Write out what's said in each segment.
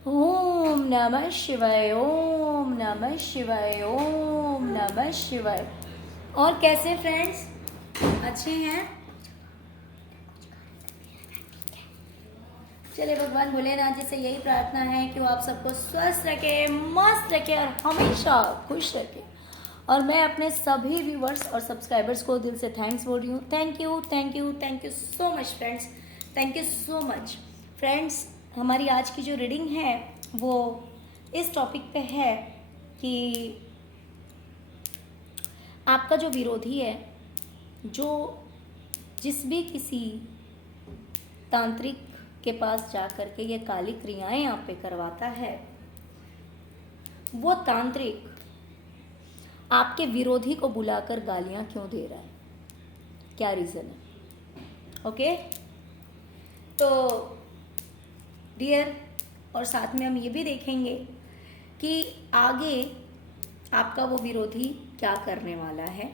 ओम नमः शिवाय, ओम नमः शिवाय, ओम नमः शिवाय। और कैसे फ्रेंड्स, अच्छे हैं? चलिए, भगवान भोलेनाथ जी से यही प्रार्थना है कि वो आप सबको स्वस्थ रखे, मस्त रखे और हमेशा खुश रखे। और मैं अपने सभी व्यूवर्स और सब्सक्राइबर्स को दिल से थैंक्स बोल रही हूँ। Thank you, thank you, thank you so much friends. Thank you so much friends. हमारी आज की जो रीडिंग है वो इस टॉपिक पे है कि आपका जो विरोधी है, जो जिस भी किसी तांत्रिक के पास जा कर के ये काली क्रियाएं आप पे करवाता है, वो तांत्रिक आपके विरोधी को बुलाकर गालियां क्यों दे रहा है, क्या रीज़न है। ओके, तो डियर, और साथ में हम ये भी देखेंगे कि आगे आपका वो विरोधी क्या करने वाला है।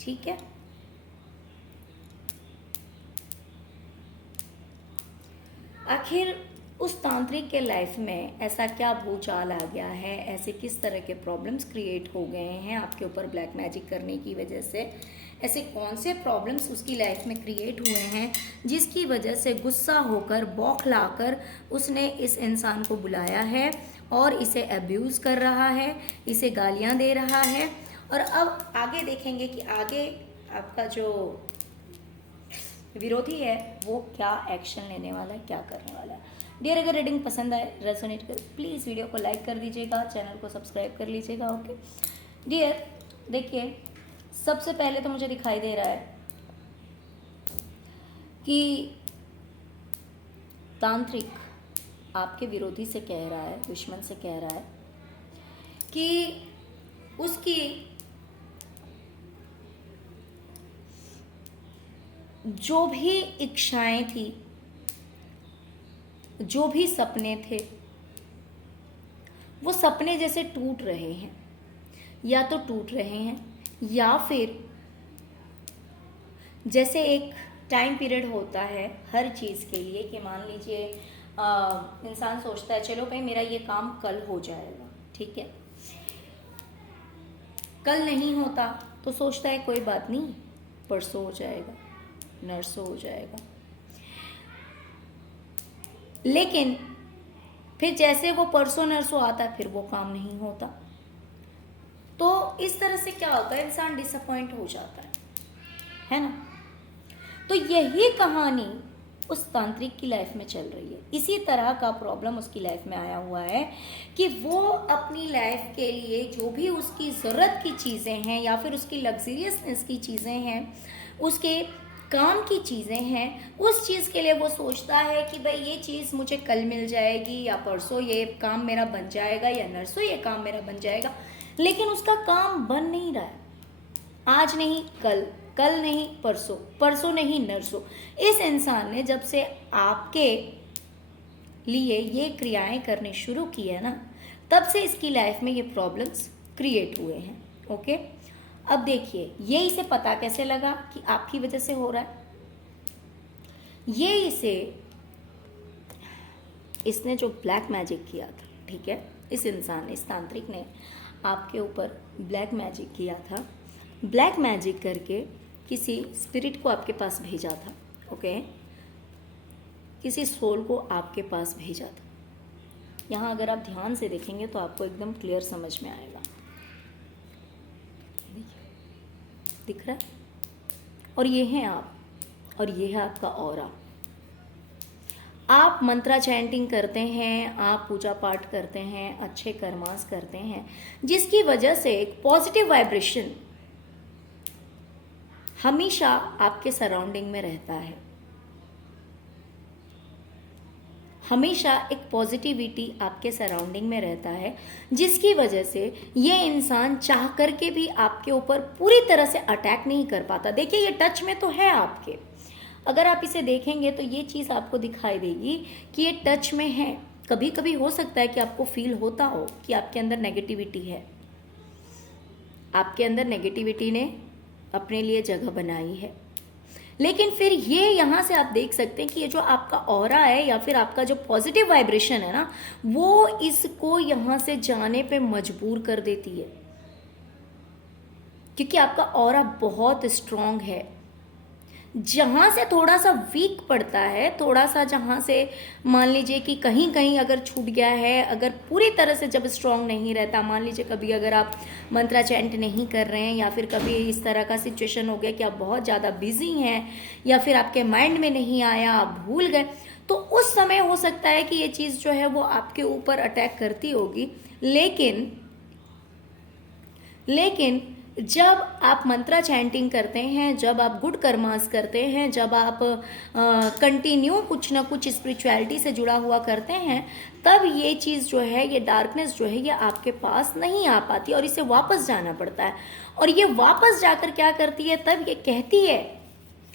ठीक है, आखिर उस तांत्रिक के लाइफ में ऐसा क्या भूचाल आ गया है, ऐसे किस तरह के प्रॉब्लम्स क्रिएट हो गए हैं आपके ऊपर ब्लैक मैजिक करने की वजह से, ऐसे कौन से प्रॉब्लम्स उसकी लाइफ में क्रिएट हुए हैं जिसकी वजह से गुस्सा होकर बौखलाकर उसने इस इंसान को बुलाया है और इसे अब्यूज़ कर रहा है, इसे गालियां दे रहा है। और अब आगे देखेंगे कि आगे आपका जो विरोधी है वो क्या एक्शन लेने वाला है, क्या करने वाला है। डियर, अगर रीडिंग पसंद आए, रेजोनेट कर, प्लीज़ वीडियो को लाइक कर दीजिएगा, चैनल को सब्सक्राइब कर लीजिएगा। ओके डियर, देखिए, सबसे पहले तो मुझे दिखाई दे रहा है कि तांत्रिक आपके विरोधी से कह रहा है, दुश्मन से कह रहा है कि उसकी जो भी इच्छाएं थी, जो भी सपने थे, वो सपने जैसे टूट रहे हैं, या तो टूट रहे हैं या फिर जैसे एक टाइम पीरियड होता है हर चीज़ के लिए कि मान लीजिए इंसान सोचता है चलो भाई मेरा ये काम कल हो जाएगा, ठीक है, कल नहीं होता तो सोचता है कोई बात नहीं, परसों हो जाएगा, नरसों हो जाएगा। लेकिन फिर जैसे वो परसों नरसों आता है फिर वो काम नहीं होता। तो इस तरह से क्या होता है, इंसान डिसअपॉइंट हो जाता है ना। तो यही कहानी उस तांत्रिक की लाइफ में चल रही है। इसी तरह का प्रॉब्लम उसकी लाइफ में आया हुआ है कि वो अपनी लाइफ के लिए जो भी उसकी ज़रूरत की चीज़ें हैं या फिर उसकी लग्जरियसनेस की चीज़ें हैं, उसके काम की चीज़ें हैं, उस चीज़ के लिए वो सोचता है कि भाई ये चीज़ मुझे कल मिल जाएगी या परसों ये काम मेरा बन जाएगा या नरसों ये काम मेरा बन जाएगा। लेकिन उसका काम बन नहीं रहा है, आज नहीं कल, कल नहीं परसों, परसों नहीं नरसों। इस इंसान ने जब से आपके लिए ये क्रियाएं करने शुरू की है ना, तब से इसकी लाइफ में ये प्रॉब्लम्स क्रिएट हुए हैं। ओके, अब देखिए ये इसे पता कैसे लगा कि आपकी वजह से हो रहा है। ये इसने जो ब्लैक मैजिक किया था, ठीक है, इस इंसान ने, इस तांत्रिक ने आपके ऊपर ब्लैक मैजिक किया था। ब्लैक मैजिक करके किसी स्पिरिट को आपके पास भेजा था। ओके, किसी सोल को आपके पास भेजा था। यहाँ अगर आप ध्यान से देखेंगे तो आपको एकदम क्लियर समझ में आएगा, दिख रहा है। और ये हैं आप, और ये है आपका ऑरा। आप मंत्रा चैंटिंग करते हैं, आप पूजा पाठ करते हैं, अच्छे कर्मास करते हैं, जिसकी वजह से एक पॉजिटिव वाइब्रेशन हमेशा आपके सराउंडिंग में रहता है। हमेशा एक पॉजिटिविटी आपके सराउंडिंग में रहता है, जिसकी वजह से ये इंसान चाह करके भी आपके ऊपर पूरी तरह से अटैक नहीं कर पाता। देखिए ये टच में तो है आपके, अगर आप इसे देखेंगे तो ये चीज़ आपको दिखाई देगी कि ये टच में है। कभी कभी हो सकता है कि आपको फील होता हो कि आपके अंदर नेगेटिविटी है, आपके अंदर नेगेटिविटी ने अपने लिए जगह बनाई है, लेकिन फिर ये यहाँ से आप देख सकते हैं कि ये जो आपका ऑरा है या फिर आपका जो पॉजिटिव वाइब्रेशन है ना, वो इसको यहाँ से जाने पे मजबूर कर देती है, क्योंकि आपका ऑरा बहुत स्ट्रांग है। जहाँ से थोड़ा सा वीक पड़ता है, थोड़ा सा जहाँ से मान लीजिए कि कहीं कहीं अगर छूट गया है, अगर पूरी तरह से जब स्ट्रांग नहीं रहता, मान लीजिए कभी अगर आप मंत्रा चैंट नहीं कर रहे हैं या फिर कभी इस तरह का सिचुएशन हो गया कि आप बहुत ज़्यादा बिजी हैं या फिर आपके माइंड में नहीं आया, आप भूल गए, तो उस समय हो सकता है कि ये चीज़ जो है वो आपके ऊपर अटैक करती होगी। लेकिन जब आप मंत्रा चैंटिंग करते हैं, जब आप गुड कर्मास करते हैं, जब आप कंटिन्यू कुछ ना कुछ स्पिरिचुअलिटी से जुड़ा हुआ करते हैं, तब ये चीज़ जो है, ये डार्कनेस जो है, ये आपके पास नहीं आ पाती और इसे वापस जाना पड़ता है। और ये वापस जाकर क्या करती है, तब ये कहती है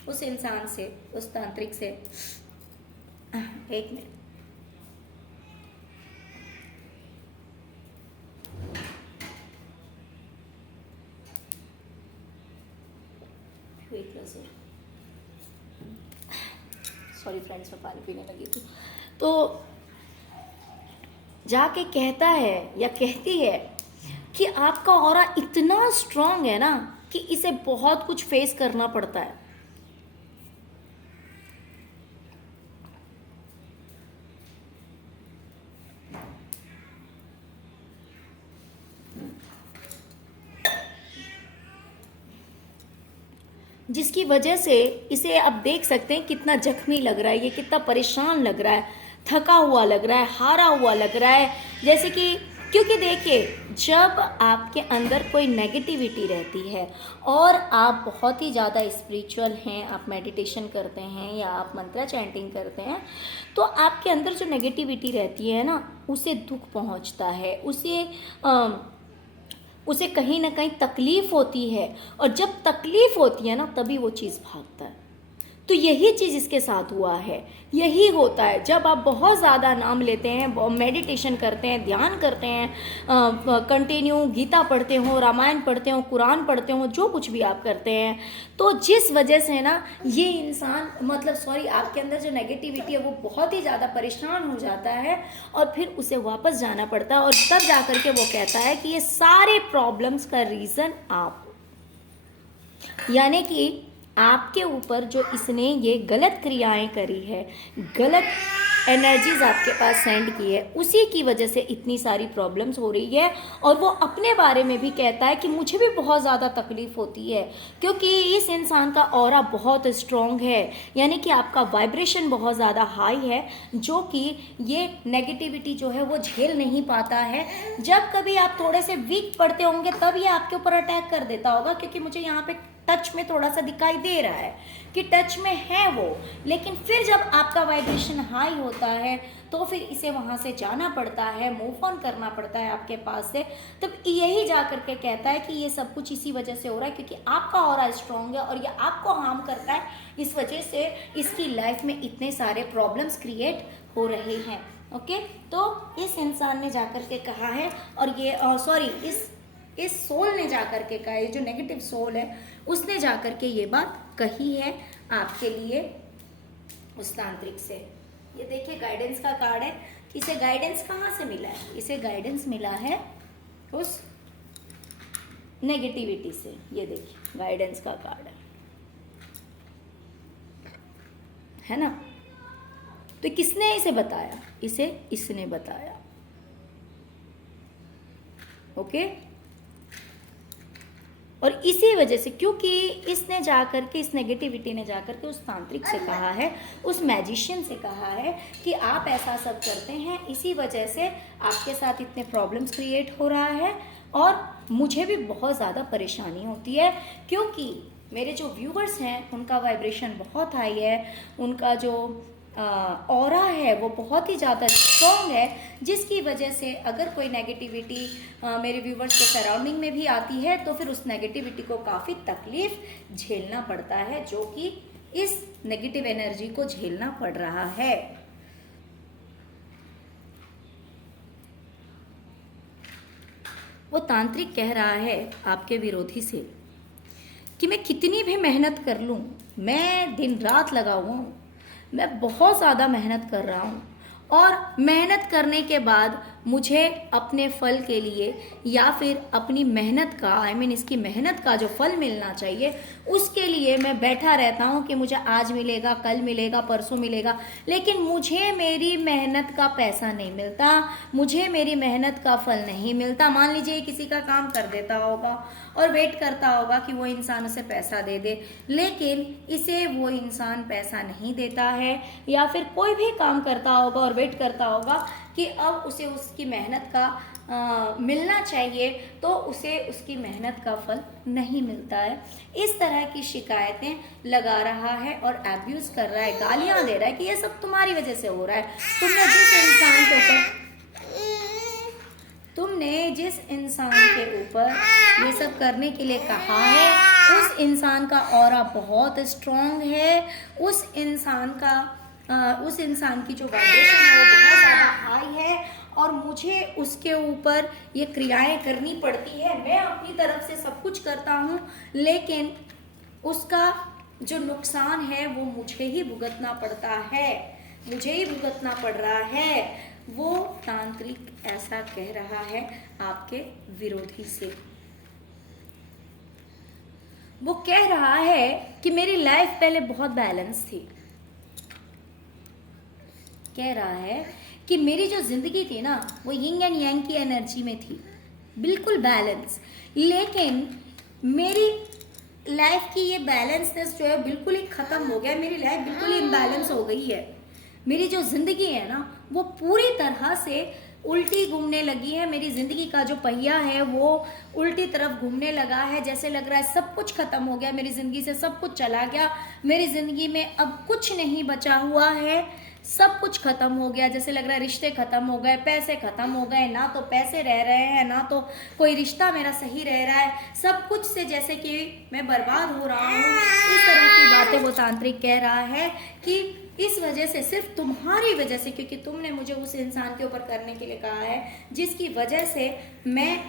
उस इंसान से, उस तांत्रिक से, एक मिनट, सॉरी फ्रेंड्स, मैं पानी पीने लगी थी। तो जाके कहता है या कहती है कि आपका ऑरा इतना स्ट्रांग है ना कि इसे बहुत कुछ फेस करना पड़ता है। जिसकी वजह से इसे आप देख सकते हैं कितना जख्मी लग रहा है, ये कितना परेशान लग रहा है, थका हुआ लग रहा है, हारा हुआ लग रहा है, जैसे कि, क्योंकि देखिए जब आपके अंदर कोई नेगेटिविटी रहती है और आप बहुत ही ज़्यादा स्पिरिचुअल हैं, आप मेडिटेशन करते हैं या आप मंत्रा चैंटिंग करते हैं, तो आपके अंदर जो नेगेटिविटी रहती है ना, उसे दुख पहुंचता है, उसे कहीं ना कहीं तकलीफ होती है, और जब तकलीफ होती है ना तभी वो चीज़ भागता है। तो यही चीज़ इसके साथ हुआ है, यही होता है जब आप बहुत ज़्यादा नाम लेते हैं, मेडिटेशन करते हैं, ध्यान करते हैं, कंटिन्यू गीता पढ़ते हो, रामायण पढ़ते हो, कुरान पढ़ते हो, जो कुछ भी आप करते हैं, तो जिस वजह से ना ये इंसान, मतलब सॉरी, आपके अंदर जो नेगेटिविटी है वो बहुत ही ज़्यादा परेशान हो जाता है और फिर उसे वापस जाना पड़ता है, और तब जा कर के वो कहता है कि ये सारे प्रॉब्लम्स का रीज़न आप, यानी कि आपके ऊपर जो इसने ये गलत क्रियाएं करी है, गलत एनर्जीज आपके पास सेंड की है, उसी की वजह से इतनी सारी प्रॉब्लम्स हो रही है। और वो अपने बारे में भी कहता है कि मुझे भी बहुत ज़्यादा तकलीफ होती है, क्योंकि इस इंसान का ऑरा बहुत स्ट्रॉन्ग है, यानी कि आपका वाइब्रेशन बहुत ज़्यादा हाई है, जो कि ये नेगेटिविटी जो है वो झेल नहीं पाता है। जब कभी आप थोड़े से वीक पड़ते होंगे तब ये आपके ऊपर अटैक कर देता होगा, क्योंकि मुझे यहाँ पे टच में थोड़ा सा दिखाई दे रहा है कि टच में है वो, लेकिन फिर जब आपका वाइब्रेशन हाई होता है तो फिर इसे वहाँ से जाना पड़ता है, मूव ऑन करना पड़ता है आपके पास से। तब यही जा करके कहता है कि ये सब कुछ इसी वजह से हो रहा है, क्योंकि आपका ऑरा स्ट्रॉन्ग है और ये आपको हार्म करता है, इस वजह से इसकी लाइफ में इतने सारे प्रॉब्लम्स क्रिएट हो रहे हैं। ओके, तो इस इंसान ने जा करके कहा है, और ये सॉरी, इस सोल ने जाकर के कहा, ये जो नेगेटिव सोल है उसने जाकर के ये बात कही है आपके लिए उस तांत्रिक से। ये देखिए गाइडेंस का कार्ड है, इसे गाइडेंस कहाँ से मिला है, इसे गाइडेंस मिला है उस नेगेटिविटी से। ये देखिए गाइडेंस का कार्ड है ना। तो किसने इसे बताया, इसे इसने बताया। ओके, और इसी वजह से, क्योंकि इसने जाकर के, इस नेगेटिविटी ने जाकर के उस तांत्रिक से कहा है, उस मैजिशियन से कहा है कि आप ऐसा सब करते हैं, इसी वजह से आपके साथ इतने प्रॉब्लम्स क्रिएट हो रहा है और मुझे भी बहुत ज़्यादा परेशानी होती है, क्योंकि मेरे जो व्यूवर्स हैं उनका वाइब्रेशन बहुत हाई है, उनका जो ऑरा है वो बहुत ही ज़्यादा स्ट्रॉन्ग है, जिसकी वजह से अगर कोई नेगेटिविटी मेरे व्यूवर्स के सराउंडिंग में भी आती है तो फिर उस नेगेटिविटी को काफ़ी तकलीफ झेलना पड़ता है, जो कि इस नेगेटिव एनर्जी को झेलना पड़ रहा है। वो तांत्रिक कह रहा है आपके विरोधी से कि मैं कितनी भी मेहनत कर लूँ मैं दिन रात लगा हुआ हूँ, मैं बहुत ज़्यादा मेहनत कर रहा हूँ और मेहनत करने के बाद मुझे अपने फल के लिए या फिर अपनी मेहनत का इसकी मेहनत का जो फल मिलना चाहिए उसके लिए मैं बैठा रहता हूँ कि मुझे आज मिलेगा, कल मिलेगा, परसों मिलेगा, लेकिन मुझे मेरी मेहनत का पैसा नहीं मिलता, मुझे मेरी मेहनत का फल नहीं मिलता। मान लीजिए किसी का काम कर देता होगा और वेट करता होगा कि वो इंसान उसे पैसा दे दे, लेकिन इसे वो इंसान पैसा नहीं देता है, या फिर कोई भी काम करता होगा और वेट करता होगा कि अब उसे उसकी मेहनत का मिलना चाहिए, तो उसे उसकी मेहनत का फल नहीं मिलता है। इस तरह की शिकायतें लगा रहा है और अब्यूज कर रहा है, गालियां दे रहा है कि ये सब तुम्हारी वजह से हो रहा है। तुमने जिस इंसान के ऊपर ये सब करने के लिए कहा है उस इंसान का ऑरा बहुत स्ट्रांग है, उस इंसान की जो वाइब्रेशन है वो बहुत ज़्यादा हाई है और मुझे उसके ऊपर ये क्रियाएं करनी पड़ती है। मैं अपनी तरफ से सब कुछ करता हूँ, लेकिन उसका जो नुकसान है वो मुझे ही भुगतना पड़ता है, मुझे ही भुगतना पड़ रहा है। वो तांत्रिक ऐसा कह रहा है आपके विरोधी से। वो कह रहा है कि मेरी लाइफ पहले बहुत बैलेंस थी, कह रहा है कि मेरी जो जिंदगी थी ना वो यिंग एंड यांग की एनर्जी में थी, बिल्कुल बैलेंस, लेकिन मेरी लाइफ की ये बैलेंसनेस जो है बिल्कुल ही खत्म हो गया, मेरी लाइफ बिल्कुल ही इम्बैलेंस हो गई है। मेरी जो जिंदगी है ना वो पूरी तरह से उल्टी घूमने लगी है, मेरी जिंदगी का जो पहिया है वो उल्टी तरफ घूमने लगा है। जैसे लग रहा है सब कुछ खत्म हो गया, मेरी जिंदगी से सब कुछ चला गया, मेरी जिंदगी में अब कुछ नहीं बचा हुआ है, सब कुछ खत्म हो गया। जैसे लग रहा है रिश्ते खत्म हो गए, पैसे खत्म हो गए, ना तो पैसे रह रहे हैं ना तो कोई रिश्ता मेरा सही रह रहा है, सब कुछ से जैसे कि मैं बर्बाद हो रहा हूँ। इस तरह की बातें वो तांत्रिक कह रहा है कि इस वजह से, सिर्फ तुम्हारी वजह से, क्योंकि तुमने मुझे उस इंसान के ऊपर करने के लिए कहा है जिसकी वजह से मैं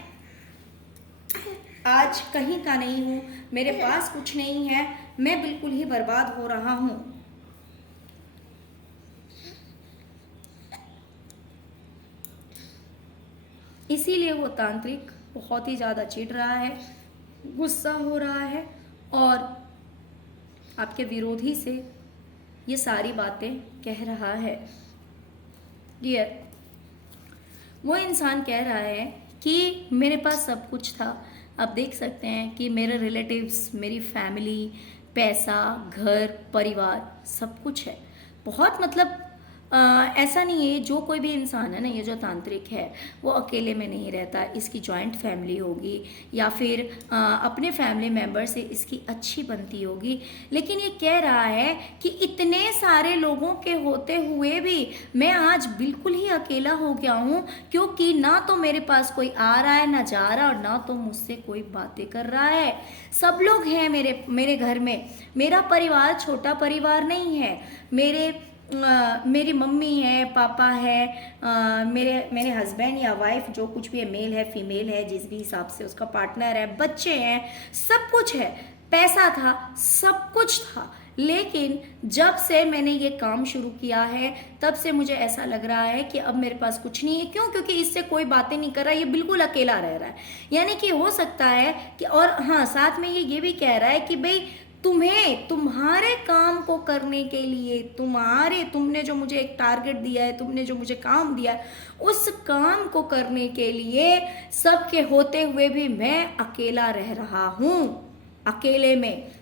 आज कहीं का नहीं हूँ, मेरे पास कुछ नहीं है, मैं बिल्कुल ही बर्बाद हो रहा हूँ। इसीलिए वो तांत्रिक बहुत ही ज़्यादा चिढ़ रहा है, गुस्सा हो रहा है और आपके विरोधी से ये सारी बातें कह रहा है। डियर, वो इंसान कह रहा है कि मेरे पास सब कुछ था, आप देख सकते हैं कि मेरे रिलेटिव्स, मेरी फैमिली, पैसा, घर, परिवार, सब कुछ है, बहुत मतलब ऐसा नहीं है, जो कोई भी इंसान है ना, ये जो तांत्रिक है वो अकेले में नहीं रहता, इसकी जॉइंट फैमिली होगी या फिर अपने फैमिली मेम्बर से इसकी अच्छी बनती होगी, लेकिन ये कह रहा है कि इतने सारे लोगों के होते हुए भी मैं आज बिल्कुल ही अकेला हो गया हूँ, क्योंकि ना तो मेरे पास कोई आ रहा है ना जा रहा, और ना तो मुझसे कोई बातें कर रहा है। सब लोग हैं मेरे घर में, मेरा परिवार छोटा परिवार नहीं है, मेरी मम्मी है, पापा है, मेरे हस्बैंड या वाइफ जो कुछ भी है, मेल है, फीमेल है, जिस भी हिसाब से उसका पार्टनर है, बच्चे हैं, सब कुछ है, पैसा था, सब कुछ था, लेकिन जब से मैंने ये काम शुरू किया है तब से मुझे ऐसा लग रहा है कि अब मेरे पास कुछ नहीं है। क्यों? क्योंकि इससे कोई बातें नहीं कर रहा है, ये बिल्कुल अकेला रह रहा है। यानी कि हो सकता है कि, और हाँ, साथ में ये भी कह रहा है कि भाई तुम्हारे काम को करने के लिए, तुमने जो मुझे एक टारगेट दिया है, तुमने जो मुझे काम दिया है, उस काम को करने के लिए सबके होते हुए भी मैं अकेला रह रहा हूँ, अकेले में।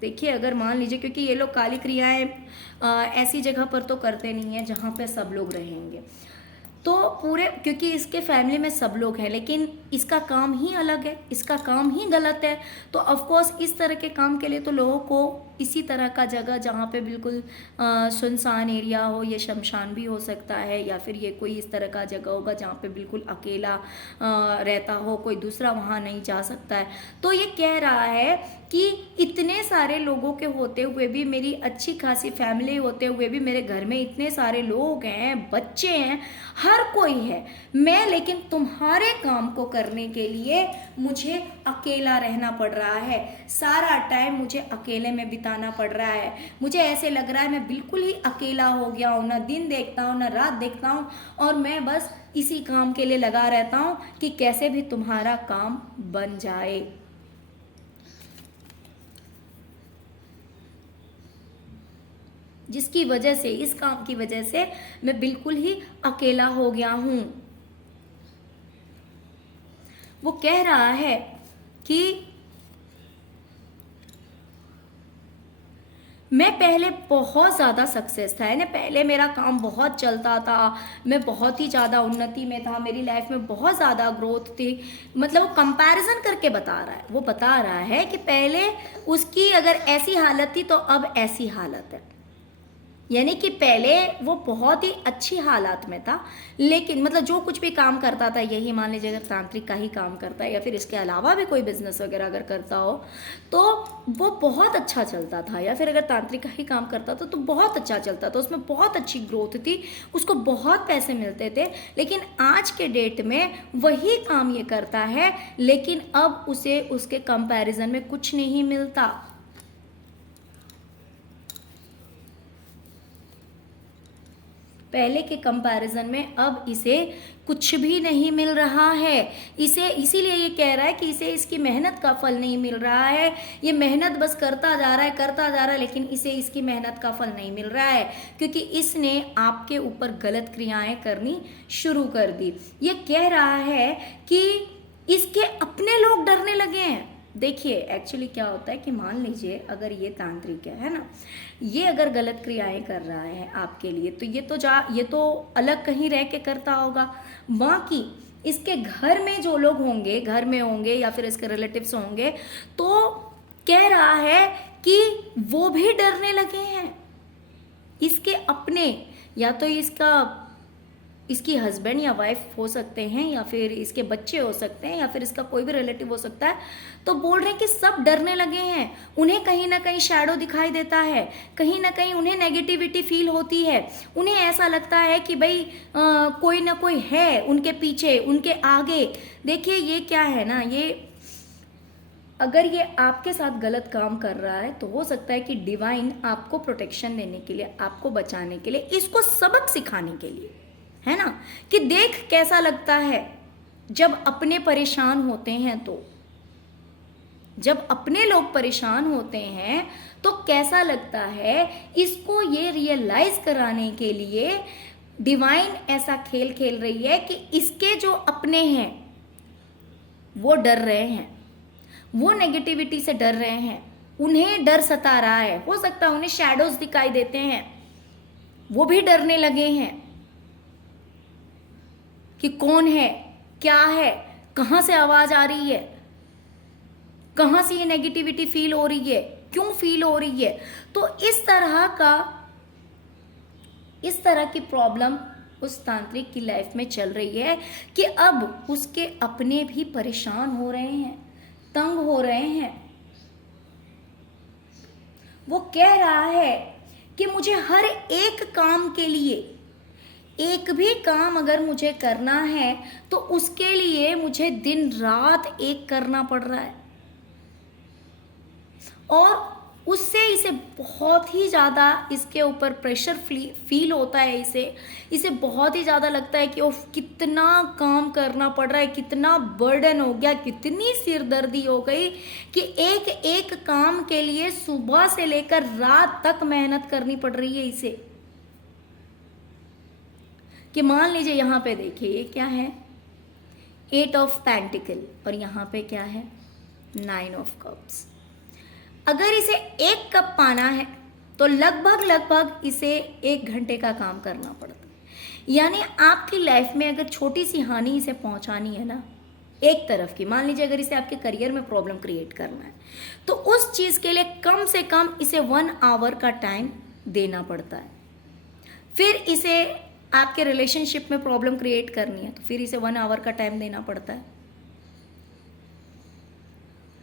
देखिए, अगर मान लीजिए, क्योंकि ये लोग काली क्रियाएं ऐसी जगह पर तो करते नहीं है जहाँ पे सब लोग रहेंगे, तो पूरे, क्योंकि इसके फैमिली में सब लोग हैं, लेकिन इसका काम ही अलग है, इसका काम ही गलत है, तो ऑफ कोर्स इस तरह के काम के लिए तो लोगों को इसी तरह का जगह जहाँ पे बिल्कुल सुनसान एरिया हो, ये शमशान भी हो सकता है, या फिर ये कोई इस तरह का जगह होगा जहाँ पे बिल्कुल अकेला रहता हो, कोई दूसरा वहाँ नहीं जा सकता है। तो ये कह रहा है कि इतने सारे लोगों के होते हुए भी, मेरी अच्छी खासी फैमिली होते हुए भी, मेरे घर में इतने सारे लोग हैं, बच्चे हैं, हर कोई है, मैं लेकिन तुम्हारे काम को करने के लिए मुझे अकेला रहना पड़ रहा है, सारा टाइम मुझे अकेले में बिता बिताना पड़ रहा है, मुझे ऐसे लग रहा है मैं बिल्कुल ही अकेला हो गया हूँ, ना दिन देखता हूँ ना रात देखता हूँ, और मैं बस इसी काम के लिए लगा रहता हूँ कि कैसे भी तुम्हारा काम बन जाए। जिसकी वजह से, इस काम की वजह से मैं बिल्कुल ही अकेला हो गया हूं। वो कह रहा है कि मैं पहले बहुत ज़्यादा सक्सेस था, है ना, पहले मेरा काम बहुत चलता था, मैं बहुत ही ज़्यादा उन्नति में था, मेरी लाइफ में बहुत ज़्यादा ग्रोथ थी। मतलब वो कंपैरिजन करके बता रहा है, वो बता रहा है कि पहले उसकी अगर ऐसी हालत थी तो अब ऐसी हालत है। यानी कि पहले वो बहुत ही अच्छी हालात में था, लेकिन मतलब जो कुछ भी काम करता था, यही मान लीजिए अगर तांत्रिक का ही काम करता है या फिर इसके अलावा भी कोई बिजनेस वगैरह अगर करता हो तो वो बहुत अच्छा चलता था, या फिर अगर तांत्रिक का ही काम करता था तो बहुत अच्छा चलता था, उसमें बहुत अच्छी ग्रोथ थी, उसको बहुत पैसे मिलते थे। लेकिन आज के डेट में वही काम ये करता है, लेकिन अब उसे उसके कंपैरिजन में कुछ नहीं मिलता। पहले के कंपैरिजन में अब इसे कुछ भी नहीं मिल रहा है। इसे इसीलिए ये कह रहा है कि इसे इसकी मेहनत का फल नहीं मिल रहा है। ये मेहनत बस करता जा रहा है, करता जा रहा है, लेकिन इसे इसकी मेहनत का फल नहीं मिल रहा है, क्योंकि इसने आपके ऊपर गलत क्रियाएं करनी शुरू कर दी। ये कह रहा है कि इसके अपने लोग डरने लगे हैं। देखिए एक्चुअली क्या होता है कि मान लीजिए अगर ये तांत्रिक है ना, ये अगर गलत क्रियाएं कर रहा है आपके लिए, तो ये तो अलग कहीं रह के करता होगा। बाकी इसके घर में जो लोग होंगे, घर में होंगे या फिर इसके रिलेटिव्स होंगे, तो कह रहा है कि वो भी डरने लगे हैं। इसके अपने, या तो इसकी हस्बैंड या वाइफ हो सकते हैं, या फिर इसके बच्चे हो सकते हैं, या फिर इसका कोई भी रिलेटिव हो सकता है, तो बोल रहे हैं कि सब डरने लगे हैं। उन्हें कहीं ना कहीं शैडो दिखाई देता है, कहीं ना कहीं उन्हें नेगेटिविटी फील होती है, उन्हें ऐसा लगता है कि भाई कोई ना कोई है उनके पीछे, उनके आगे। देखिए ये क्या है ना, ये अगर ये आपके साथ गलत काम कर रहा है तो हो सकता है कि डिवाइन आपको प्रोटेक्शन देने के लिए, आपको बचाने के लिए, इसको सबक सिखाने के लिए, है ना, कि देख कैसा लगता है जब अपने परेशान होते हैं, तो जब अपने लोग परेशान होते हैं तो कैसा लगता है, इसको ये रियलाइज कराने के लिए डिवाइन ऐसा खेल खेल रही है कि इसके जो अपने हैं वो डर रहे हैं, वो नेगेटिविटी से डर रहे हैं, उन्हें डर सता रहा है, हो सकता है उन्हें शैडोज दिखाई देते हैं, वो भी डरने लगे हैं कि कौन है, क्या है, कहां से आवाज आ रही है, कहां से ये नेगेटिविटी फील हो रही है, क्यों फील हो रही है। तो इस तरह की प्रॉब्लम उस तांत्रिक की लाइफ में चल रही है कि अब उसके अपने भी परेशान हो रहे हैं, तंग हो रहे हैं। वो कह रहा है कि मुझे हर एक काम के लिए, एक भी काम अगर मुझे करना है तो उसके लिए मुझे दिन रात एक करना पड़ रहा है, और उससे इसे बहुत ही ज़्यादा इसके ऊपर प्रेशर फील होता है। इसे बहुत ही ज़्यादा लगता है कि ओह कितना काम करना पड़ रहा है, कितना बर्डन हो गया, कितनी सिरदर्दी हो गई कि एक एक काम के लिए सुबह से लेकर रात तक मेहनत करनी पड़ रही है इसे। कि मान लीजिए यहाँ पे देखिए ये क्या है, 8 ऑफ पेंटिकल, और यहाँ पे क्या है, 9 ऑफ कप्स। अगर इसे 1 कप पाना है तो लगभग इसे 1 घंटे का काम करना पड़ता है। यानी आपकी लाइफ में अगर छोटी सी हानि इसे पहुंचानी है ना, एक तरफ की, मान लीजिए अगर इसे आपके करियर में प्रॉब्लम क्रिएट करना है, तो उस चीज के लिए कम से कम इसे 1 आवर का टाइम देना पड़ता है। फिर इसे आपके रिलेशनशिप में प्रॉब्लम क्रिएट करनी है तो फिर इसे 1 आवर का टाइम देना पड़ता है।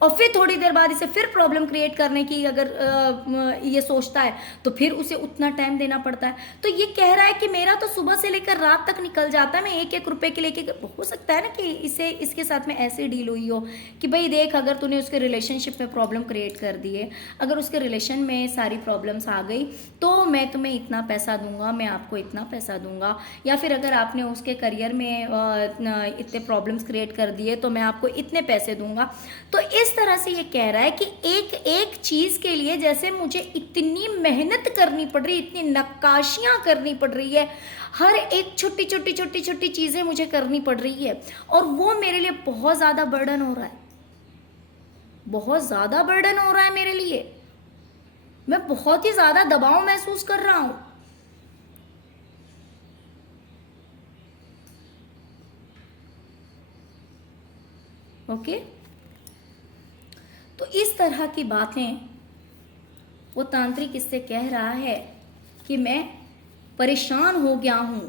और फिर थोड़ी देर बाद इसे फिर प्रॉब्लम क्रिएट करने की अगर ये सोचता है तो फिर उसे उतना टाइम देना पड़ता है। तो ये कह रहा है कि मेरा तो सुबह से लेकर रात तक निकल जाता है, मैं एक एक रुपए के लेके, हो सकता है ना कि इसे इसके साथ में ऐसे डील हुई हो कि भाई देख, अगर तूने उसके रिलेशनशिप में प्रॉब्लम क्रिएट कर दी है, अगर उसके रिलेशन में सारी प्रॉब्लम्स आ गई तो मैं तुम्हें इतना पैसा दूंगा, मैं आपको इतना पैसा दूंगा, या फिर अगर आपने उसके करियर में इतने प्रॉब्लम्स क्रिएट कर दिए तो मैं आपको इतने पैसे दूंगा। तो इस तरह से ये कह रहा है कि एक एक चीज के लिए जैसे मुझे इतनी मेहनत करनी पड़ रही, इतनी नक्काशियां करनी पड़ रही है, हर एक छोटी छोटी छोटी छोटी चीजें मुझे करनी पड़ रही है, और वो मेरे लिए बहुत ज्यादा बर्डन हो रहा है, बहुत ज्यादा बर्डन हो रहा है मेरे लिए, मैं बहुत ही ज्यादा दबाव महसूस कर रहा हूं। ओके, तो इस तरह की बातें वो तांत्रिक इससे कह रहा है कि मैं परेशान हो गया हूं,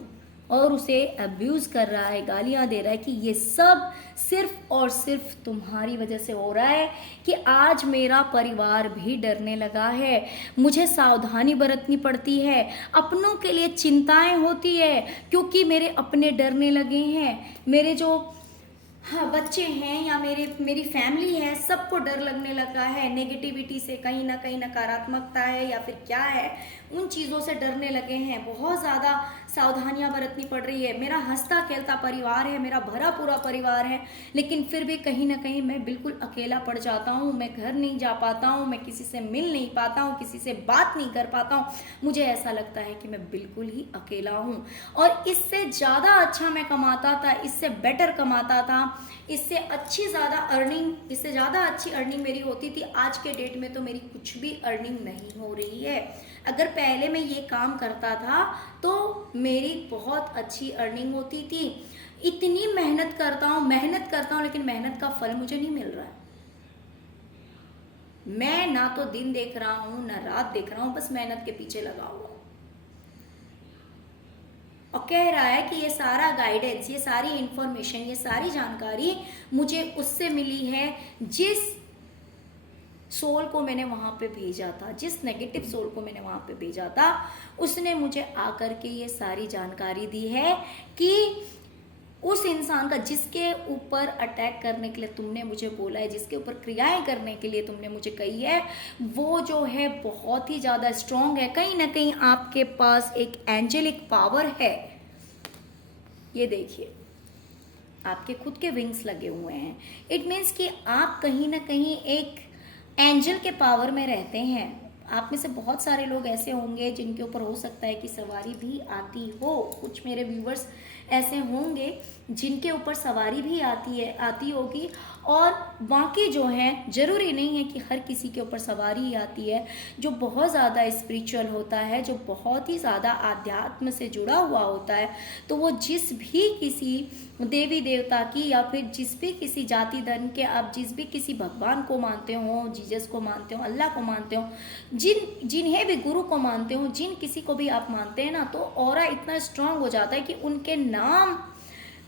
और उसे अब्यूज कर रहा है, गालियां दे रहा है कि ये सब सिर्फ और सिर्फ तुम्हारी वजह से हो रहा है, कि आज मेरा परिवार भी डरने लगा है, मुझे सावधानी बरतनी पड़ती है, अपनों के लिए चिंताएं होती है क्योंकि मेरे अपने डरने लगे हैं, मेरे जो बच्चे हैं या मेरी फैमिली है, सबको डर लगने लगा है, नेगेटिविटी से, कहीं ना कहीं नकारात्मकता है या फिर क्या है, उन चीज़ों से डरने लगे हैं, बहुत ज़्यादा सावधानियां बरतनी पड़ रही है, मेरा हंसता खेलता परिवार है, मेरा भरा पूरा परिवार है, लेकिन फिर भी कहीं ना कहीं मैं बिल्कुल अकेला पड़ जाता हूँ, मैं घर नहीं जा पाता हूँ, मैं किसी से मिल नहीं पाता हूँ, किसी से बात नहीं कर पाता हूँ, मुझे ऐसा लगता है कि मैं बिल्कुल ही अकेला हूँ, और इससे ज़्यादा अच्छा मैं कमाता था, इससे बेटर कमाता था, इससे अच्छी ज़्यादा अर्निंग, इससे ज़्यादा अच्छी अर्निंग मेरी होती थी, आज के डेट में तो मेरी कुछ भी अर्निंग नहीं हो रही है। अगर पहले मैं ये काम करता था तो मेरी बहुत अच्छी अर्निंग होती थी, इतनी मेहनत करता हूँ लेकिन मेहनत का फल मुझे नहीं मिल रहा है, मैं ना तो दिन देख रहा हूँ ना रात देख रहा हूँ, बस मेहनत के पीछे लगा हुआ, और कह रहा है कि ये सारा गाइडेंस, ये सारी इंफॉर्मेशन, ये सारी जानकारी मुझे उससे मिली है जिस सोल को मैंने वहां पे भेजा था, जिस नेगेटिव सोल को मैंने वहां पे भेजा था, उसने मुझे आकर के ये सारी जानकारी दी है कि उस इंसान का जिसके ऊपर अटैक करने के लिए तुमने मुझे बोला है, जिसके ऊपर क्रियाएं करने के लिए तुमने मुझे कही है, वो जो है बहुत ही ज़्यादा स्ट्रांग है, कहीं ना कहीं आपके पास एक एंजेलिक पावर है, ये देखिए आपके खुद के विंग्स लगे हुए हैं, इट मीन्स कि आप कहीं ना कहीं एक एंजल के पावर में रहते हैं। आप में से बहुत सारे लोग ऐसे होंगे जिनके ऊपर हो सकता है कि सवारी भी आती हो, कुछ मेरे व्यूवर्स ऐसे होंगे जिनके ऊपर सवारी भी आती होगी, और बाकी जो है, ज़रूरी नहीं है कि हर किसी के ऊपर सवारी ही आती है, जो बहुत ज़्यादा स्पिरिचुअल होता है, जो बहुत ही ज़्यादा आध्यात्म से जुड़ा हुआ होता है, तो वो जिस भी किसी देवी देवता की या फिर जिस भी किसी जाति धर्म के, आप जिस भी किसी भगवान को मानते हो, जीसस को मानते हो, अल्लाह को मानते हो, जिन्हें भी गुरु को मानते हो, जिन किसी को भी आप मानते हैं ना, तो ऑरा इतना स्ट्रांग हो जाता है कि उनके नाम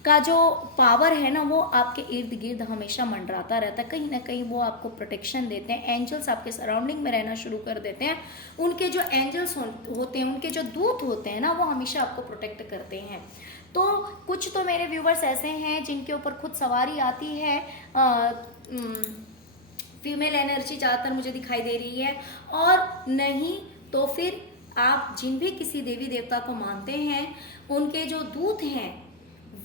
का जो पावर है ना, वो आपके इर्द गिर्द हमेशा मंडराता रहता है, कहीं ना कहीं वो आपको प्रोटेक्शन देते हैं, एंजल्स आपके सराउंडिंग में रहना शुरू कर देते हैं, उनके जो एंजल्स होते हैं, उनके जो दूत होते हैं ना, वो हमेशा आपको प्रोटेक्ट करते हैं। तो कुछ तो मेरे व्यूवर्स ऐसे हैं जिनके ऊपर खुद सवारी आती है, फीमेल एनर्जी ज़्यादातर मुझे दिखाई दे रही है, और नहीं तो फिर आप जिन भी किसी देवी देवता को मानते हैं, उनके जो दूत हैं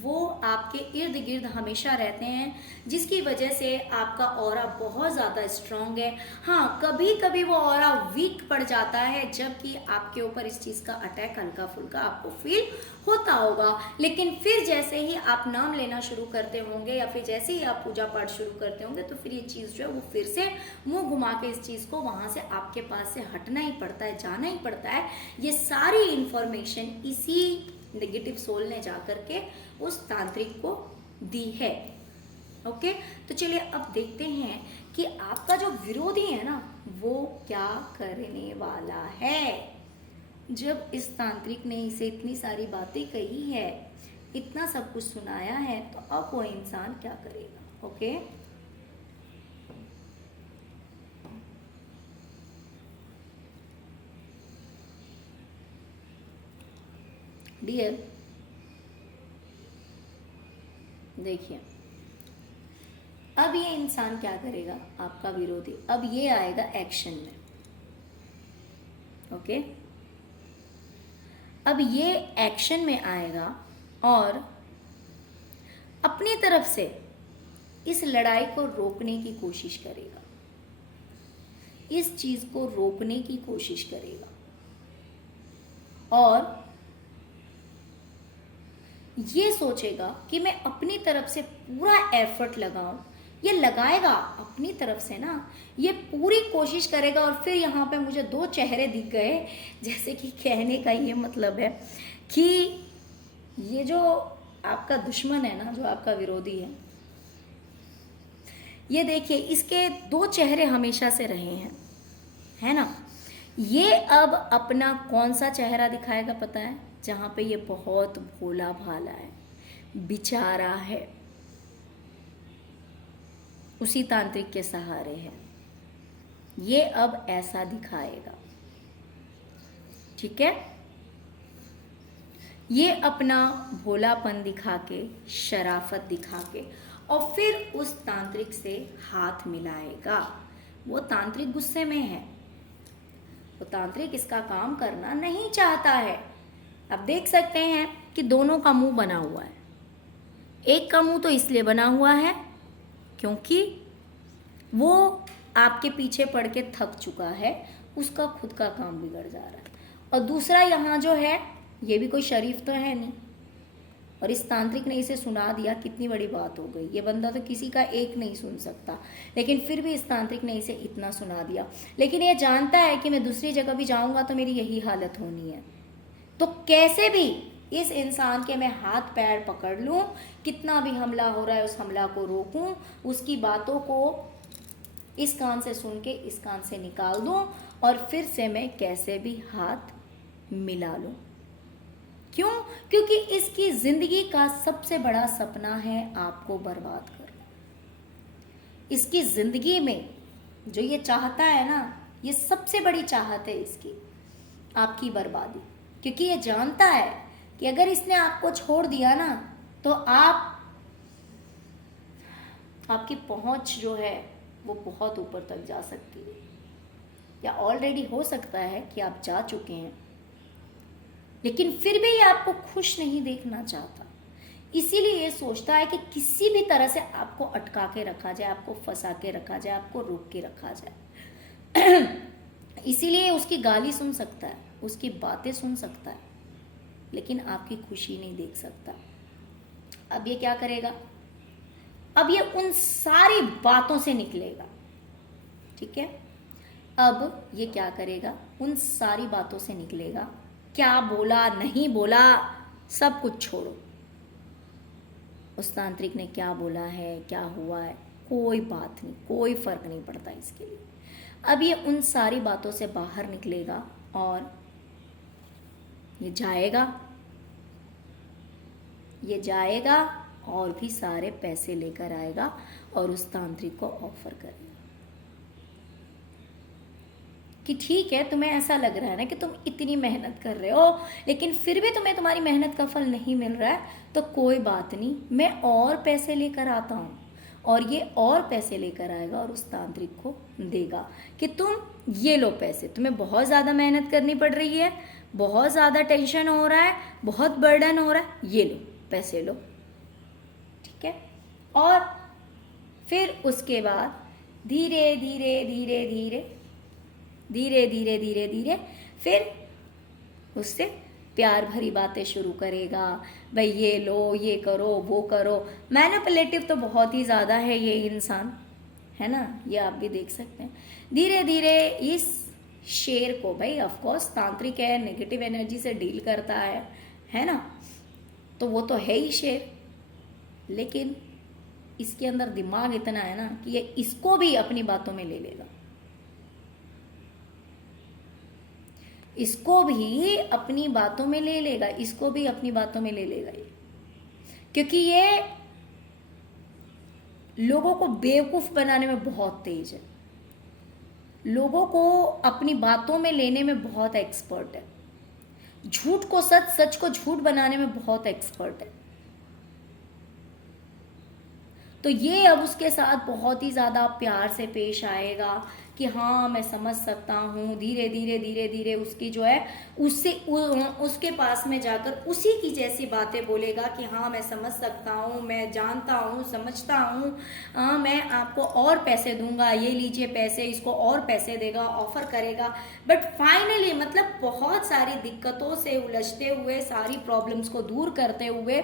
वो आपके इर्द गिर्द हमेशा रहते हैं, जिसकी वजह से आपका ऑरा बहुत ज़्यादा स्ट्रांग है। हाँ, कभी कभी वो ऑरा वीक पड़ जाता है, जबकि आपके ऊपर इस चीज़ का अटैक हल्का फुल्का आपको फील होता होगा, लेकिन फिर जैसे ही आप नाम लेना शुरू करते होंगे या फिर जैसे ही आप पूजा पाठ शुरू करते होंगे, तो फिर ये चीज़ जो है वो फिर से मुंह घुमा के इस चीज़ को वहाँ से आपके पास से हटना ही पड़ता है, जाना ही पड़ता है। ये सारी इंफॉर्मेशन इसी नेगेटिव सोल ने जा करके उस तांत्रिक को दी है। ओके, तो चलिए अब देखते हैं कि आपका जो विरोधी है ना, वो क्या करने वाला है। जब इस तांत्रिक ने इसे इतनी सारी बातें कही है, इतना सब कुछ सुनाया है, तो अब वो इंसान क्या करेगा। ओके, डियर, देखिए अब ये इंसान क्या करेगा, आपका विरोधी, अब ये आएगा एक्शन में। ओके, अब ये एक्शन में आएगा और अपनी तरफ से इस लड़ाई को रोकने की कोशिश करेगा, इस चीज को रोकने की कोशिश करेगा और ये सोचेगा कि मैं अपनी तरफ से पूरा एफर्ट लगाऊं। ये लगाएगा अपनी तरफ से ना, ये पूरी कोशिश करेगा। और फिर यहाँ पे मुझे दो चेहरे दिख गए, जैसे कि कहने का ये मतलब है कि ये जो आपका दुश्मन है ना, जो आपका विरोधी ये देखिए इसके दो चेहरे हमेशा से रहे हैं, है ना। ये अब अपना कौन सा चेहरा दिखाएगा पता है, जहां पे ये बहुत भोला भाला है, बेचारा है, उसी तांत्रिक के सहारे है, ये अब ऐसा दिखाएगा। ठीक है, ये अपना भोलापन दिखा के, शराफत दिखा के, और फिर उस तांत्रिक से हाथ मिलाएगा। वो तांत्रिक गुस्से में है, वो तांत्रिक इसका काम करना नहीं चाहता है। अब देख सकते हैं कि दोनों का मुंह बना हुआ है। एक का मुंह तो इसलिए बना हुआ है क्योंकि वो आपके पीछे पड़ के थक चुका है, उसका खुद का काम बिगड़ जा रहा है। और दूसरा यहाँ जो है, ये भी कोई शरीफ तो है नहीं, और इस तांत्रिक ने इसे सुना दिया। कितनी बड़ी बात हो गई, ये बंदा तो किसी का एक नहीं सुन सकता, लेकिन फिर भी इस तांत्रिक ने इसे इतना सुना दिया। लेकिन ये जानता है कि मैं दूसरी जगह भी जाऊंगा तो मेरी यही हालत होनी है, तो कैसे भी इस इंसान के मैं हाथ पैर पकड़ लूं, कितना भी हमला हो रहा है उस हमला को रोकूं, उसकी बातों को इस कान से सुन के इस कान से निकाल दूं, और फिर से मैं कैसे भी हाथ मिला लूं। क्यों? क्योंकि इसकी जिंदगी का सबसे बड़ा सपना है आपको बर्बाद करना। इसकी जिंदगी में जो ये चाहता है ना, ये सबसे बड़ी चाहत है इसकी, आपकी बर्बादी। क्योंकि ये जानता है कि अगर इसने आपको छोड़ दिया ना, तो आपकी पहुंच जो है वो बहुत ऊपर तक जा सकती है, या ऑलरेडी हो सकता है कि आप जा चुके हैं। लेकिन फिर भी ये आपको खुश नहीं देखना चाहता, इसीलिए ये सोचता है कि किसी भी तरह से आपको अटका के रखा जाए, आपको फंसा के रखा जाए, आपको रोक के रखा जाए। इसीलिए उसकी गाली सुन सकता है, उसकी बातें सुन सकता है, लेकिन आपकी खुशी नहीं देख सकता। अब ये क्या करेगा, अब ये उन सारी बातों से निकलेगा। ठीक है, अब ये क्या करेगा, उन सारी बातों से निकलेगा। क्या बोला नहीं बोला सब कुछ छोड़ो, उस तांत्रिक ने क्या बोला है, क्या हुआ है, कोई बात नहीं, कोई फर्क नहीं पड़ता इसके लिए। अब ये उन सारी बातों से बाहर निकलेगा और ये जाएगा और भी सारे पैसे लेकर आएगा और उस तांत्रिक को ऑफर करेगा कि ठीक है, तुम्हें ऐसा लग रहा है ना कि तुम इतनी मेहनत कर रहे हो, लेकिन फिर भी तुम्हें तुम्हारी मेहनत का फल नहीं मिल रहा है, तो कोई बात नहीं, मैं और पैसे लेकर आता हूँ। और ये और पैसे लेकर आएगा और उस तांत्रिक को देगा कि तुम ये लो पैसे, तुम्हें बहुत ज़्यादा मेहनत करनी पड़ रही है, बहुत ज़्यादा टेंशन हो रहा है, बहुत बर्डन हो रहा है, ये लो पैसे लो। ठीक है, और फिर उसके बाद धीरे धीरे धीरे धीरे धीरे धीरे धीरे धीरे फिर उससे प्यार भरी बातें शुरू करेगा। भाई ये लो, ये करो, वो करो। मैनिपुलेटिव तो बहुत ही ज़्यादा है ये इंसान, है ना, ये आप भी देख सकते हैं। धीरे धीरे इस शेर को, भाई ऑफ कोर्स तांत्रिक है, नेगेटिव एनर्जी से डील करता है ना, तो वो तो है ही शेर, लेकिन इसके अंदर दिमाग इतना है ना कि ये इसको भी अपनी बातों में ले लेगा, इसको भी अपनी बातों में ले लेगा, इसको भी अपनी बातों में ले लेगा ये, क्योंकि ये लोगों को बेवकूफ बनाने में बहुत तेज है, लोगों को अपनी बातों में लेने में बहुत एक्सपर्ट है। झूठ को सच, सच को झूठ बनाने में बहुत एक्सपर्ट है। तो ये अब उसके साथ बहुत ही ज़्यादा प्यार से पेश आएगा कि हाँ मैं समझ सकता हूँ, धीरे धीरे धीरे धीरे उसकी जो है उसके पास में जाकर उसी की जैसी बातें बोलेगा कि हाँ मैं समझ सकता हूँ, मैं जानता हूँ, समझता हूँ, मैं आपको और पैसे दूंगा, ये लीजिए पैसे, इसको और पैसे देगा, ऑफर करेगा। बट फाइनली मतलब बहुत सारी दिक्कतों से उलझते हुए, सारी प्रॉब्लम्स को दूर करते हुए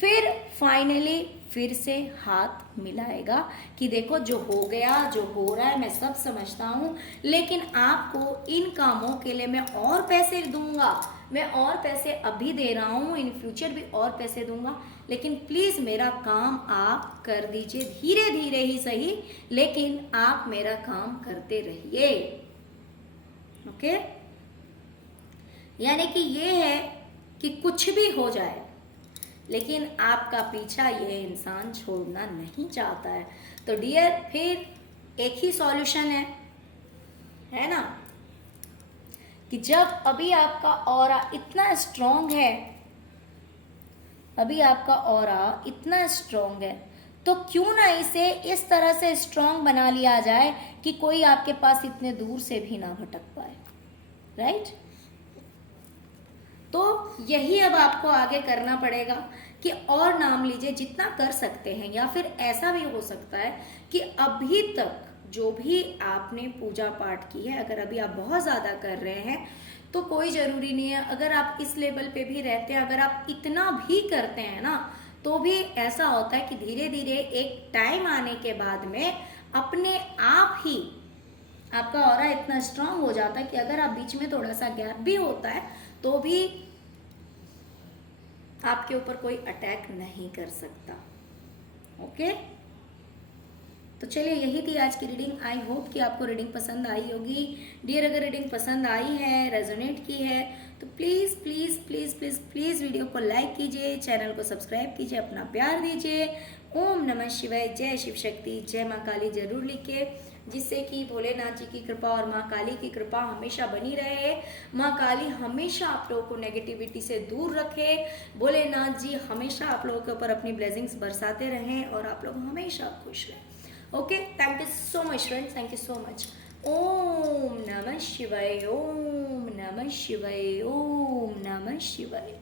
फिर फाइनली फिर से हाथ मिलाएगा कि देखो जो हो गया, जो हो रहा है मैं सब समझता हूँ, लेकिन आपको इन कामों के लिए मैं और पैसे दूंगा, मैं और पैसे अभी दे रहा हूँ, इन फ्यूचर भी और पैसे दूंगा, लेकिन प्लीज़ मेरा काम आप कर दीजिए, धीरे धीरे ही सही, लेकिन आप मेरा काम करते रहिए। ओके, यानी कि ये है कि कुछ भी हो जाए लेकिन आपका पीछा ये इंसान छोड़ना नहीं चाहता है। तो डियर, फिर एक ही सॉल्यूशन है ना, कि जब अभी आपका ऑरा इतना स्ट्रॉन्ग है, अभी आपका ऑरा इतना स्ट्रॉन्ग है, तो क्यों ना इसे इस तरह से स्ट्रॉन्ग बना लिया जाए कि कोई आपके पास इतने दूर से भी ना भटक पाए, राइट? तो यही अब आपको आगे करना पड़ेगा कि और नाम लीजिए जितना कर सकते हैं, या फिर ऐसा भी हो सकता है कि अभी तक जो भी आपने पूजा पाठ की है, अगर अभी आप बहुत ज़्यादा कर रहे हैं तो कोई ज़रूरी नहीं है, अगर आप इस लेवल पे भी रहते हैं, अगर आप इतना भी करते हैं ना, तो भी ऐसा होता है कि धीरे धीरे एक टाइम आने के बाद में अपने आप ही आपका ऑरा इतना स्ट्रांग हो जाता है कि अगर आप बीच में थोड़ा सा गैप भी होता है तो भी आपके ऊपर कोई अटैक नहीं कर सकता। ओके, तो चलिए यही थी आज की रीडिंग। आई होप कि आपको रीडिंग पसंद आई होगी। डियर, अगर रीडिंग पसंद आई है, रेजोनेट की है, तो please please please please please video को लाइक कीजिए, चैनल को सब्सक्राइब कीजिए, अपना प्यार दीजिए। ओम नमः शिवाय, जय शिव शक्ति, जय माँ काली जरूर लिखिए, जिससे कि भोलेनाथ जी की कृपा और माँ काली की कृपा हमेशा बनी रहे। माँ काली हमेशा आप लोगों को नेगेटिविटी से दूर रखे, भोलेनाथ जी हमेशा आप लोगों के ऊपर अपनी ब्लेसिंग्स बरसाते रहें और आप लोग हमेशा खुश रहें। Okay, thank you so much friends, thank you so much. ओम नमः शिवाय, ओम नमः शिवाय, ओम नमः शिवाय।